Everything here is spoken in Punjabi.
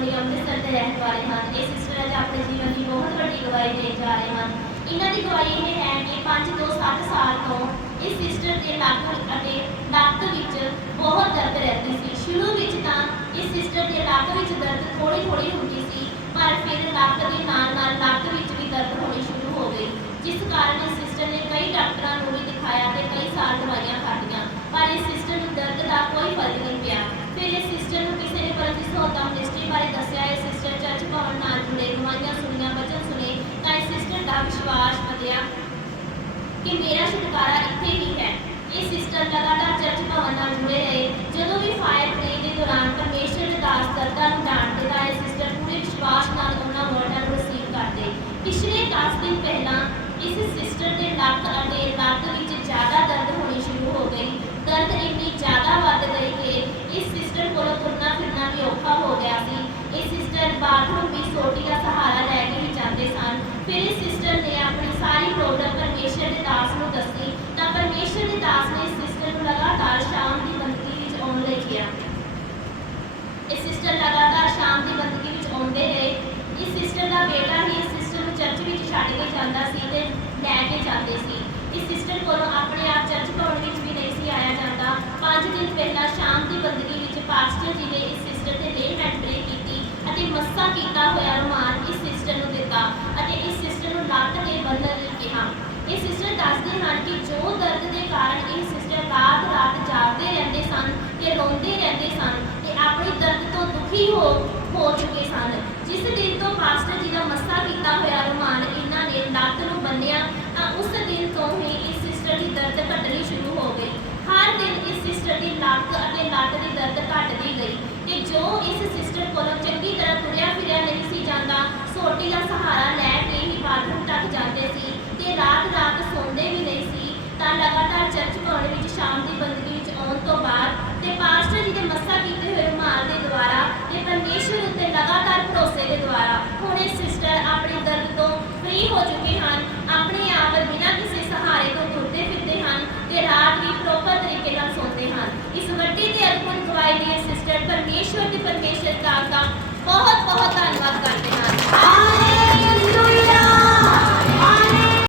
ਸ਼੍ਰੋਮਣੀ ਅੰਮ੍ਰਿਤਸਰ ਦੇ ਰਹਿਣ ਵਾਲੇ ਹਨ। ਇਹ ਸਿਸਟਰ ਅੱਜ ਆਪਣੇ ਜੀਵਨ ਦੀ ਬਹੁਤ ਵੱਡੀ ਗਵਾਹੀ ਦੇ ਜਾ ਰਹੇ ਹਨ। ਇਹਨਾਂ ਦੀ ਗਵਾਹੀ ਇਹ ਹੈ ਕਿ 5 ਤੋਂ 7 ਸਾਲ ਤੋਂ ਇਸ ਸਿਸਟਰ ਦੇ ਲੱਕ ਅਤੇ ਲੱਕ ਵਿੱਚ ਬਹੁਤ ਦਰਦ ਰਹਿੰਦੀ ਸੀ। ਸ਼ੁਰੂ ਵਿੱਚ ਤਾਂ ਇਸ ਸਿਸਟਰ ਦੇ ਲੱਕ ਵਿੱਚ ਦਰਦ ਥੋੜੀ ਥੋੜੀ ਹੁੰਦੀ ਸੀ, ਪਰ ਫਿਰ ਲੱਕ ਦੇ ਨਾਲ ਨਾਲ ਲੱਕ ਵਿੱਚ ਵੀ ਦਰਦ ਹੋਣੀ ਸ਼ੁਰੂ ਹੋ ਗਈ। ਜਿਸ ਕਾਰਨ ਇਸ ਸਿਸਟਰ ਨੇ ਕਈ ਡਾਕਟਰਾਂ ਨੂੰ ਵੀ ਦਿਖਾਇਆ ਤੇ ਕਈ ਸਾਲ ਦਵਾਈਆਂ ਖਾਧੀਆਂ। ਵਿਸ਼ਵਾਸ ਵਧਿਆ ਕਿ ਮੇਰਾ ਛੁਟਕਾਰਾ ਇੱਥੇ ਹੀ ਹੈ। ਇਹ ਸਿਸਟਰ ਲਗਾਤਾਰ ਚਰਚ ਭਵਨ ਨਾਲ ਜੁੜੇ ਰਹੇ। ਜਦੋਂ ਵੀ ਫਾਇਰ ਪ੍ਰੇ ਦੇ ਦੌਰਾਨ ਪਰਮੇਸ਼ਰ ਦੇ ਦਾਸ ਦਰਦਾਂ ਨੂੰ ਡਾਂਟਦੇ ਤਾਂ ਇਹ ਸਿਸਟਰ ਪੂਰੇ ਵਿਸ਼ਵਾਸ ਨਾਲ ਉਹਨਾਂ ਵਰਡਾਂ ਨੂੰ ਰਿਸੀਵ ਕਰਦੇ। ਪਿਛਲੇ 10 ਦਿਨ ਪਹਿਲਾਂ ਇਸ ਸਿਸਟਰ ਦੇ ਲੱਕ ਅਤੇ ਲੱਕ ਵਿੱਚ ਜ਼ਿਆਦਾ ਦਰਦ ਹੋਣੀ ਸ਼ੁਰੂ ਹੋ ਗਈ। ਦਰਦ ਇੰਨੀ ਜ਼ਿਆਦਾ ਵੱਧ ਗਈ ਕਿ ਇਸ ਸਿਸਟਰ ਕੋਲੋਂ ਤੁਰਨਾ ਫਿਰਨਾ ਵੀ ਔਖਾ ਹੋ ਗਿਆ ਸੀ। ਇਹ ਸਿਸਟਰ ਬਾਥਰੂਮ ਵੀ ਸੋਟੀ ਦਾ ਸਹਾਰਾ ਲੈ ਕੇ ਹੀ ਜਾਂਦੇ ਸਨ ਫਿਰ ਇਸ ਸਿਸਟਰ ਨੇ ਆਪਣੀ ਸਾਰੀ ਪ੍ਰੋਬਲਮ ਪਰਮੇਸ਼ਰ ਦੇ ਦਾਸ ਨੂੰ ਦੱਸੀ ਤਾਂ ਪਰਮੇਸ਼ਰ ਦੇ ਦਾਸ ਨੇ ਇਸ ਸਿਸਟਰ ਨੂੰ ਲਗਾਤਾਰ ਸ਼ਾਮ ਦੀ ਬੰਦਗੀ ਵਿੱਚ ਇਹ ਸਿਸਟਰ ਲਗਾਤਾਰ ਸ਼ਾਮ ਦੀ ਬੰਦਗੀ ਵਿੱਚ ਆਉਂਦੇ ਰਹੇ। ਇਸ ਸਿਸਟਰ ਦਾ ਬੇਟਾ ਹੀ ਇਸ ਸਿਸਟਰ ਨੂੰ ਚਰਚ ਵਿੱਚ ਛੱਡ ਕੇ ਜਾਂਦਾ ਸੀ ਤੇ ਲੈ ਕੇ ਜਾਂਦੇ ਸੀ। ਇਸ ਸਿਸਟਰ ਕੋਲੋਂ ਆਪਣੇ ਆਪ ਚਰਚ ਭਵਨ ਵਿੱਚ ਵੀ ਨਹੀਂ ਸੀ ਆਇਆ ਜਾਂਦਾ। 5 ਦਿਨ ਪਹਿਲਾਂ ਸ਼ਾਮ ਦੀ ਬੰਦਗੀ ਵਿੱਚ ਪਾਸਟਰ ਜੀ ਨੇ ਇਸ ਸਿਸਟਰ ਤੇ ਲੇ ਹੈਂਡ ਪ੍ਰੇ ਕੀਤੀ ਅਤੇ ਮੱਸਾ ਕੀਤਾ ਹੋਇਆ ਰੁਮਾਲ ਇਸ ਸਿਸਟਰ ਨੂੰ ਦਿੱਤਾ ਅਤੇ ਇਸ ਸਿਸਟਰ ਨੂੰ ਲੱਤ ਤੇ ਬੰਨ੍ਹਣ ਲਈ ਕਿਹਾ ਇਹ ਸਿਸਟਰ ਦੱਸਦੇ ਹਨ ਕਿ ਜੋ ਦਰਦ ਦੇ ਕਾਰਨ ਇਹ ਸਿਸਟਰ ਰਾਤ ਰਾਤ ਜਾਗਦੇ ਰਹਿੰਦੇ ਸਨ ਤੇ ਰੋਂਦੇ ਰਹਿੰਦੇ ਸਨ ਤੇ ਆਪਣੀ ਦਰਦ ਤੋਂ ਦੁਖੀ ਹੋ ਹੋ ਚੁੱਕੇ ਸਨ। ਜਿਸ ਦਿਨ ਤੋਂ ਪਾਸਟਰ ਜੀ ਦਾ ਮਸਾ ਕੀਤਾ ਹੋਇਆ ਰੁਮਾਲ ਇਹਨਾਂ ਨੇ ਲੱਤ ਨੂੰ ਬੰਨਿਆ, ਤਾਂ ਉਸ ਦਿਨ ਤੋਂ ਹੀ ਇਸ ਸਿਸਟਰ ਦੀ ਦਰਦ ਘਟਣੀ ਸ਼ੁਰੂ ਹੋ ਗਈ। ਹਰ ਦਿਨ ਇਸ ਸਿਸਟਰ ਦੀ ਲੱਤ ਅਤੇ ਲੱਤ ਦੀ ਦਰਦ ਪਰਮੇਸ਼ਵਰ ਪਰਮੇਸ਼ਰ ਦਾ